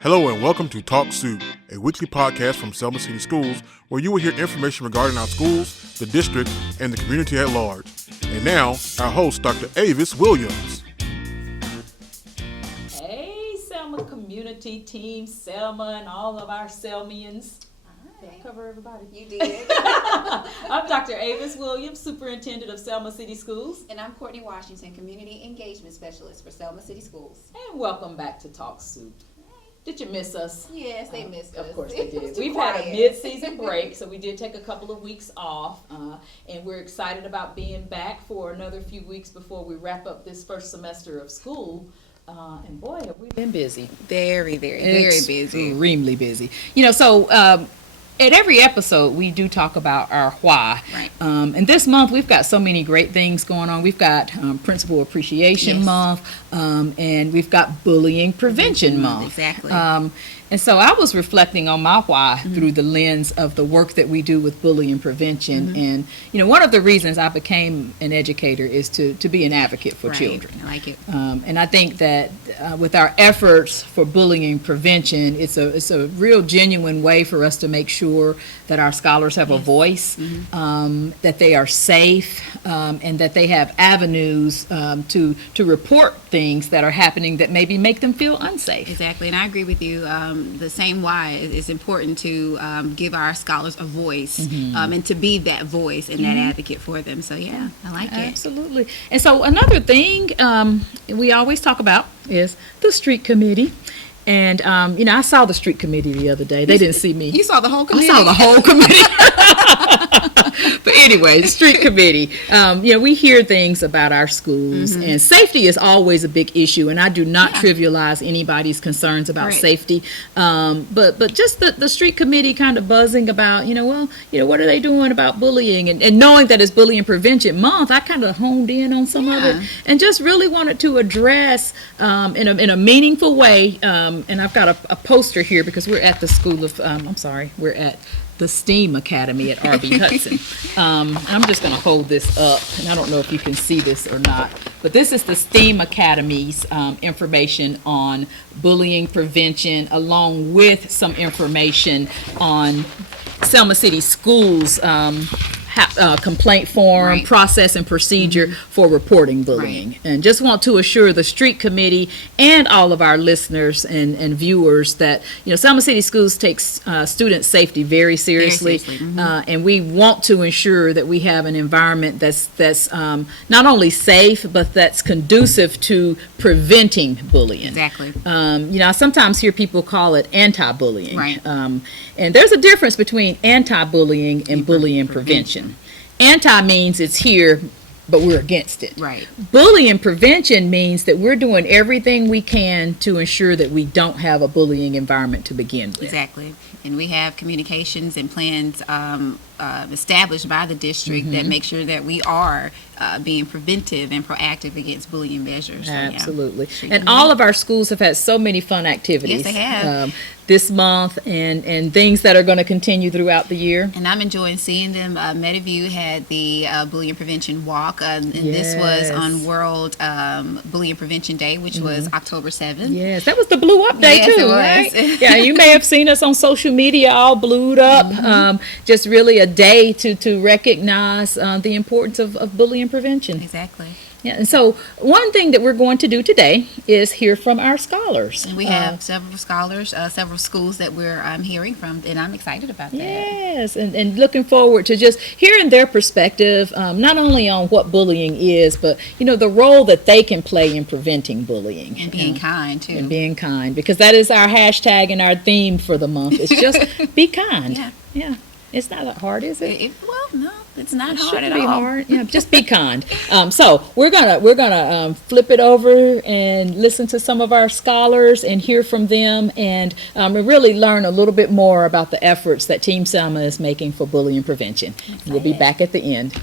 Hello and welcome to Talk Soup, a weekly podcast from Selma City Schools where you will hear information regarding our schools, the district, and the community at large. And now, our host, Dr. Avis Williams. Hey, Selma community team, Selma and all of our Selmians. Did I cover everybody? You did. I'm Dr. Avis Williams, Superintendent of Selma City Schools. And I'm Courtney Washington, Community Engagement Specialist for Selma City Schools. And welcome back to Talk Soup. Did you miss us? Yes, they missed us. Of course they did. We've quiet. had a mid-season break, so we did take a couple of weeks off, and we're excited about being back for another few weeks before we wrap up this first semester of school. And boy, have we been busy. Very busy. Extremely busy. So at every episode, we do talk about our why. Right. And this month, we've got so many great things going on. We've got Principal Appreciation Yes. Month, and we've got Bullying Prevention Month. Exactly. And so I was reflecting on my why through the lens of the work that we do with bullying prevention. And, one of the reasons I became an educator is to be an advocate for children. I like it. And I think that with our efforts for bullying prevention, it's a real genuine way for us to make sure that our scholars have a voice, that they are safe, and that they have avenues to report things that are happening that maybe make them feel unsafe. Exactly, and I agree with you. The same why it's important to give our scholars a voice and to be that voice and that advocate for them. So yeah, I like it. Absolutely. And so another thing we always talk about is the street committee. And, I saw the street committee the other day. They didn't see me. You saw the whole committee? I saw the whole committee. But anyway, the street committee, we hear things about our schools, and safety is always a big issue, and I do not trivialize anybody's concerns about safety. But just the street committee kind of buzzing about, what are they doing about bullying? And knowing that it's Bullying Prevention Month, I kind of honed in on some of it and just really wanted to address in a meaningful way. And I've got a poster here because we're at the school of, we're at the STEAM Academy at R.B. Hudson. I'm just going to hold this up, and I don't know if you can see this or not, but this is the STEAM Academy's information on bullying prevention, along with some information on Selma City Schools complaint form, process and procedure for reporting bullying. And just want to assure the street committee and all of our listeners and viewers that, Selma City Schools takes student safety very seriously. And we want to ensure that we have an environment that's not only safe, but that's conducive to preventing bullying. Exactly. I sometimes hear people call it anti-bullying. Right. And there's a difference between anti-bullying and bullying prevention. Anti means it's here, but we're against it. Right. Bullying prevention means that we're doing everything we can to ensure that we don't have a bullying environment to begin with. Exactly. And we have communications and plans established by the district that make sure that we are being preventive and proactive against bullying measures. So, absolutely. And all of our schools have had so many fun activities. Yes, they have. This month and things that are going to continue throughout the year. And I'm enjoying seeing them. Meadowview had the Bullying Prevention Walk, and this was on World Bullying Prevention Day, which was October 7th. Yes, that was the Blue Up Day too, it was. Right? Yeah, you may have seen us on social media all blued up. Just really a day to recognize the importance of bullying prevention. Exactly. Yeah, and so one thing that we're going to do today is hear from our scholars. And we have several scholars, several schools that we're hearing from, and I'm excited about that. Yes, and looking forward to just hearing their perspective, not only on what bullying is, but, the role that they can play in preventing bullying. And being kind, too. And being kind, because that is our hashtag and our theme for the month. It's just be kind. Yeah. It's not that hard, is it? Well, no, it's not hard shouldn't at be all. hard. Yeah, just be kind. So we're gonna flip it over and listen to some of our scholars and hear from them, and really learn a little bit more about the efforts that Team Selma is making for bullying prevention. We'll be back at the end.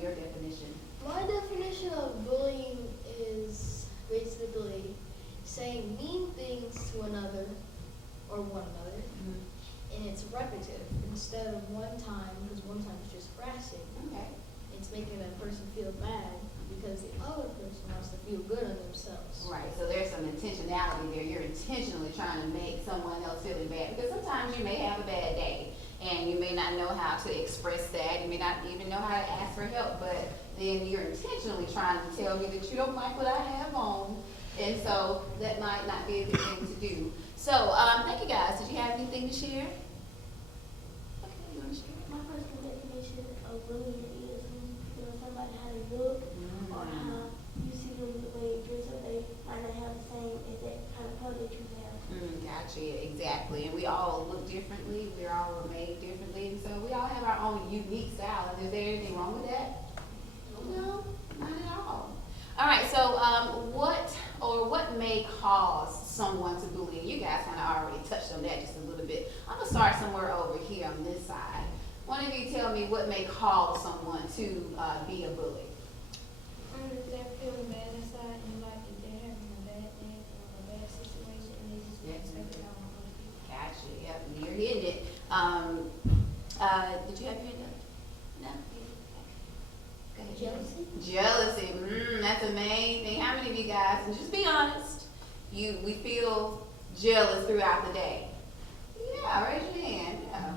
Your definition. My definition of bullying is basically saying mean things to another or one another, and it's repetitive instead of one time, because one time is just harassing. Okay. It's making a person feel bad because the other person wants to feel good on themselves. Right. So there's some intentionality sometimes you may have a bad day and you may not know how to express that. You may not even know how to ask for help, but then you're intentionally trying to tell me that you don't like what I have on. And so that might not be a good thing to do. So thank you guys. Did you have anything to share? Okay, you want to share? My personal definition of bullying is when somebody how they look or how you see them the way they dress or they might not have the same exact kind of color that you have. Gotcha, exactly. And we all look differently. We're all made differently. And so we all have our own unique style. And is there anything wrong with that? No, not at all. All right, so what may cause someone to bully? You guys kind of already touched on that just a little bit. I'm going to start somewhere over here on this side. One of you tell me what may cause someone to be a bully. If they're feeling bad inside and like if they're having a bad day or a bad situation and they just want to take it out on other people. Gotcha, yep, you're hitting it. Did you have your hand up? No? Go ahead. Jealousy? Jealousy, that's the main thing. How many of you guys, and just be honest, we feel jealous throughout the day? Yeah, raise your hand. Yeah.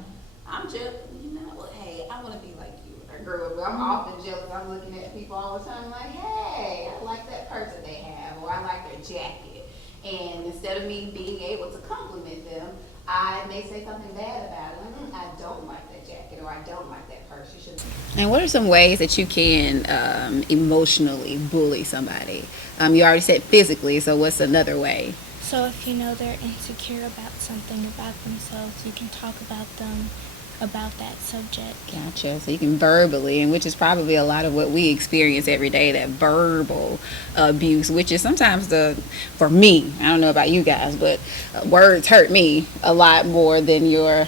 I'm jealous. You know what? Hey, I want to be like you. I grew up. I'm often jealous. I'm looking at people all the time like, hey, I like that purse that they have, or I like their jacket. And instead of me being able to compliment them, I may say something bad about it. Like, I don't like that jacket, or I don't like that purse. You should. And what are some ways that you can emotionally bully somebody? You already said physically, so what's another way? So if you know they're insecure about something about themselves, you can talk about them about that subject. Gotcha. So you can verbally, and which is probably a lot of what we experience every day, that verbal abuse, which is sometimes for me, I don't know about you guys, but words hurt me a lot more than your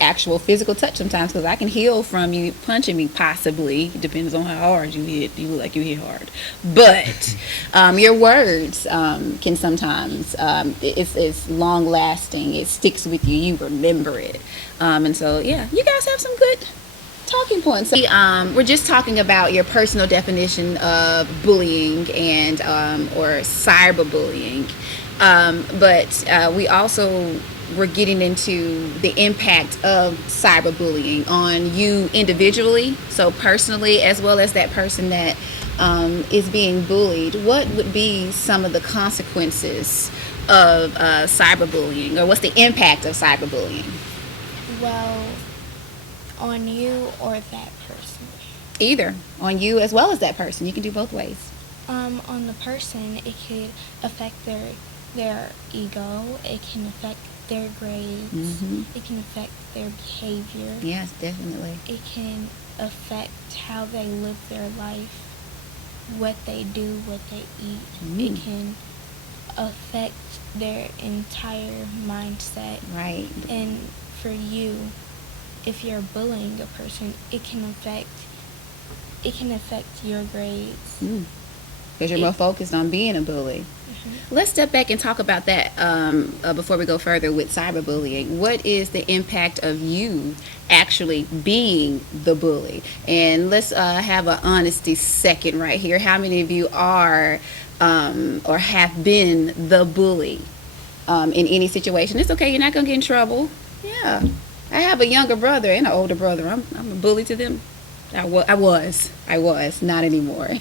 actual physical touch sometimes, because I can heal from you punching me, possibly. It depends on how hard you hit. You look like you hit hard. But your words can sometimes, it's long lasting. It sticks with you. You remember it. And so, yeah, you guys have some good talking points. We're just talking about your personal definition of bullying and or cyberbullying. But we also we're getting into the impact of cyberbullying on you individually, so personally, as well as that person that is being bullied. What would be some of the consequences of cyberbullying, or what's the impact of cyberbullying? Well, on you or that person. Either on you as well as that person. You can do both ways. On the person, it could affect their ego. It can affect their grades. Mm-hmm. It can affect their behavior. Yes, definitely. It can affect how they live their life, what they do, what they eat. It can affect their entire mindset. Right. And for you, if you're bullying a person, it can affect your grades. Because you're more focused on being a bully. Let's step back and talk about that before we go further with cyberbullying. What is the impact of you actually being the bully? And let's have an honesty second right here. How many of you are or have been the bully in any situation? It's okay. You're not going to get in trouble. Yeah. I have a younger brother and an older brother. I'm a bully to them. I was, not anymore.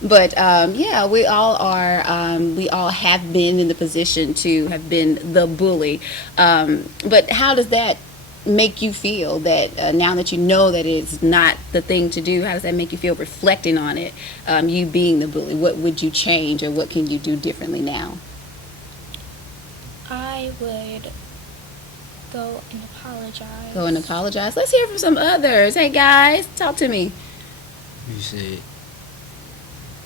But yeah, we all are. We all have been in the position to have been the bully. But how does that make you feel? That now that you know that it's not the thing to do, how does that make you feel reflecting on it? You being the bully, what would you change, or what can you do differently now? I would go and apologize. Go and apologize. Let's hear from some others. Hey guys, talk to me. You said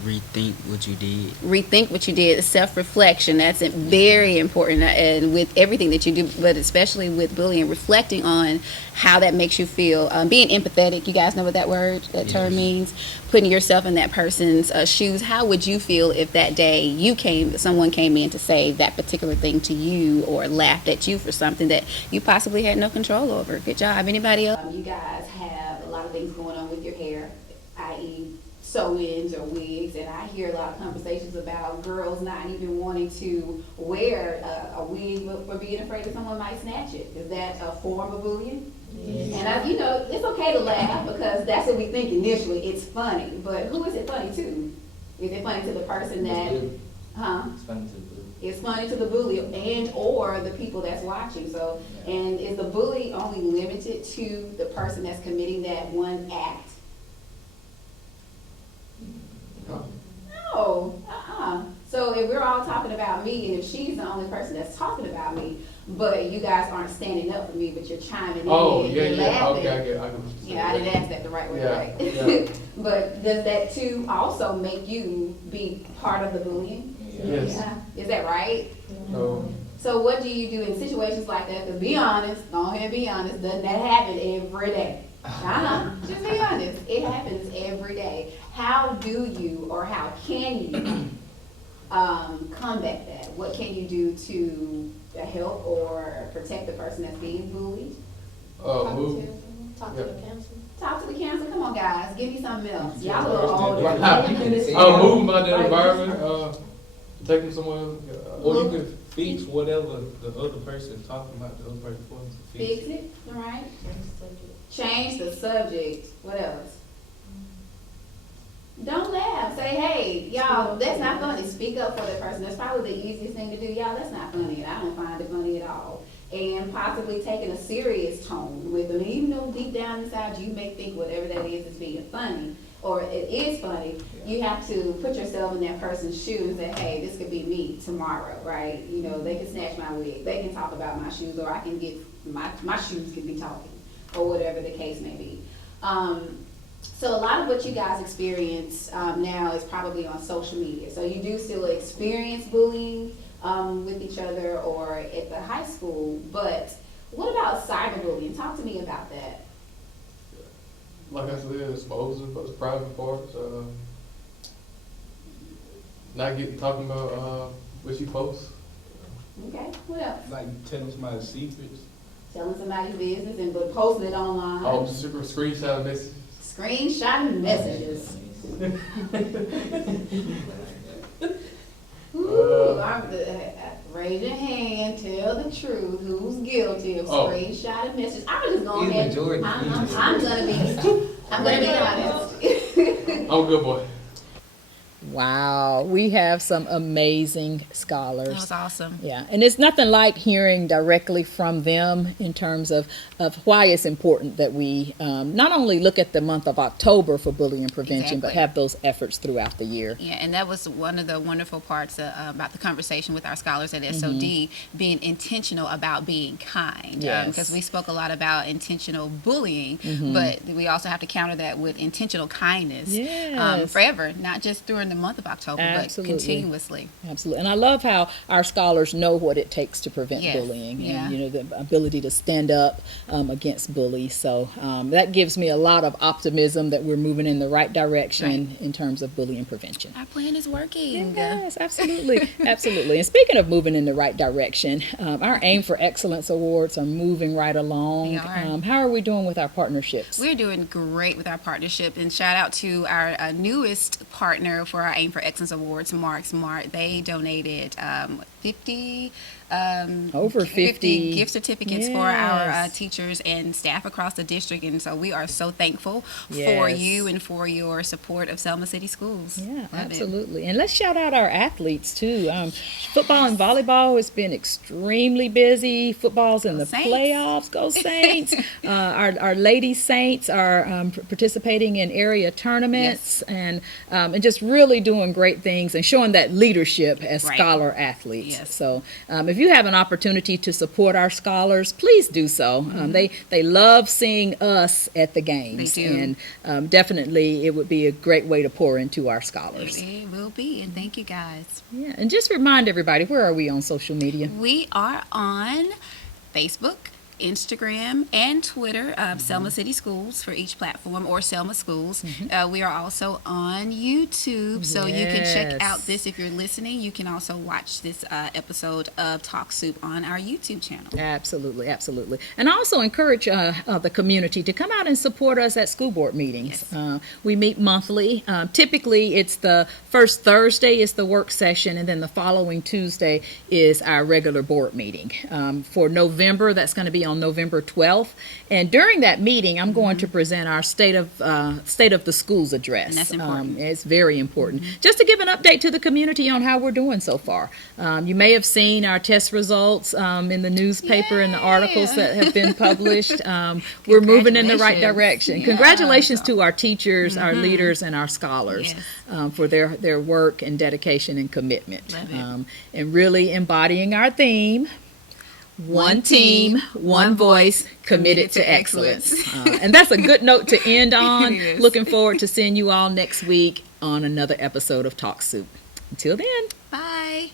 rethink what you did. Rethink what you did. Self-reflection. That's very important, and with everything that you do, but especially with bullying, reflecting on how that makes you feel. Being empathetic. You guys know what that term means. Putting yourself in that person's shoes. How would you feel if that day someone came in to say that particular thing to you, or laughed at you for something that you possibly had no control over? Good job. Anybody else? You guys have a lot of things going on with your hair, i.e. sew-ins or wigs, and I hear a lot of conversations about girls not even wanting to wear a wig for being afraid that someone might snatch it. Is that a form of bullying? Yes. And it's okay to laugh because that's what we think initially. It's funny, but who is it funny to? Is it funny to the person that, It's funny to the bully. It's funny to the bully and or the people that's watching. So, and is the bully only limited to the person that's committing that one act? No. So if we're all talking about me, and if she's the only person that's talking about me, but you guys aren't standing up for me, but you're chiming in and laughing. Okay, I didn't ask that the right way, right? Yeah. But does that too also make you be part of the bullying? Yes. Yeah. Is that right? No. So what do you do in situations like that? Because be honest, go ahead and be honest, doesn't that happen every day? Just be honest. It happens every day. How do you, or how can you combat that? What can you do to help or protect the person that's being bullied? Talk Move. to the council. Talk to the council. Come on, guys. Give me something else. Y'all a little older. Move them out the environment, take them somewhere else. Or you can fix whatever the other person is talking about, the other person wants to Fix it, all right? Change the subject. What else? Don't laugh. Say, hey, y'all, that's not funny. Speak up for that person. That's probably the easiest thing to do. Y'all, that's not funny. I don't find it funny at all. And possibly taking a serious tone with them. Even though deep down inside you may think whatever that is being funny, or it is funny, you have to put yourself in that person's shoes and say, hey, this could be me tomorrow, right? You know, they can snatch my wig. They can talk about my shoes, or I can get, my shoes can be talking, or whatever the case may be. So a lot of what you guys experience now is probably on social media. So you do still experience bullying with each other or at the high school, but what about cyberbullying? Talk to me about that. Like I said, exposing those private parts, not talking about what you post. Okay, what else? Like telling somebody secrets. Telling somebody's business and but posting it online. Oh, screenshot messages. Screenshotting messages. Ooh, raise your hand, tell the truth, who's guilty of screenshotting messages. I'm just going ahead. I'm gonna be honest. I'm a good boy. Wow, we have some amazing scholars. That was awesome. Yeah, and it's nothing like hearing directly from them in terms of why it's important that we not only look at the month of October for bullying prevention, but have those efforts throughout the year. Yeah, and that was one of the wonderful parts about the conversation with our scholars at SOD, being intentional about being kind. Yes. Because we spoke a lot about intentional bullying, but we also have to counter that with intentional kindness. Yes. Forever, not just during the month of October, Absolutely. but continuously. Absolutely. And I love how our scholars know what it takes to prevent Yes. bullying Yeah. and, you know, the ability to stand up against bullies. So that gives me a lot of optimism that we're moving in the right direction in terms of bullying prevention. Our plan is working. Yes, absolutely. Absolutely. And speaking of moving in the right direction, our Aim for Excellence Awards are moving right along. They are. How are we doing with our partnerships? We're doing great with our partnership, and shout out to our newest partner for our Aim for Excellence Awards, Mark Smart. They donated 50 over 50 gift certificates for our teachers and staff across the district, and so we are so thankful for you and for your support of Selma City Schools. Yeah, Love absolutely. And let's shout out our athletes too. Football and volleyball has been extremely busy. Football's in the Saints. playoffs. Go Saints! Our Lady Saints are participating in area tournaments and just really doing great things and showing that leadership as scholar athletes. Yes. So if you have an opportunity to support our scholars, please do so. They love seeing us at the games. They do. And definitely it would be a great way to pour into our scholars. It will be, and thank you guys. Yeah, and just remind everybody, where are we on social media? We are on Facebook, Instagram and Twitter, Selma City Schools for each platform, or Selma Schools. We are also on YouTube, so you can check out this. If you're listening, you can also watch this episode of Talk Soup on our YouTube channel. Absolutely, absolutely. And I also encourage the community to come out and support us at school board meetings. Yes. We meet monthly. Typically, it's the first Thursday is the work session, and then the following Tuesday is our regular board meeting. For November, that's going to be on November 12th. And during that meeting, I'm going to present our state of the schools address. And that's important. It's very important. Just to give an update to the community on how we're doing so far. You may have seen our test results in the newspaper and the articles that have been published. We're moving in the right direction. Yeah. Congratulations to our teachers, our leaders, and our scholars for their work and dedication and commitment. And really embodying our theme. One team, one voice, committed to excellence. And that's a good note to end on. Looking forward to seeing you all next week on another episode of Talk Soup. Until then. Bye.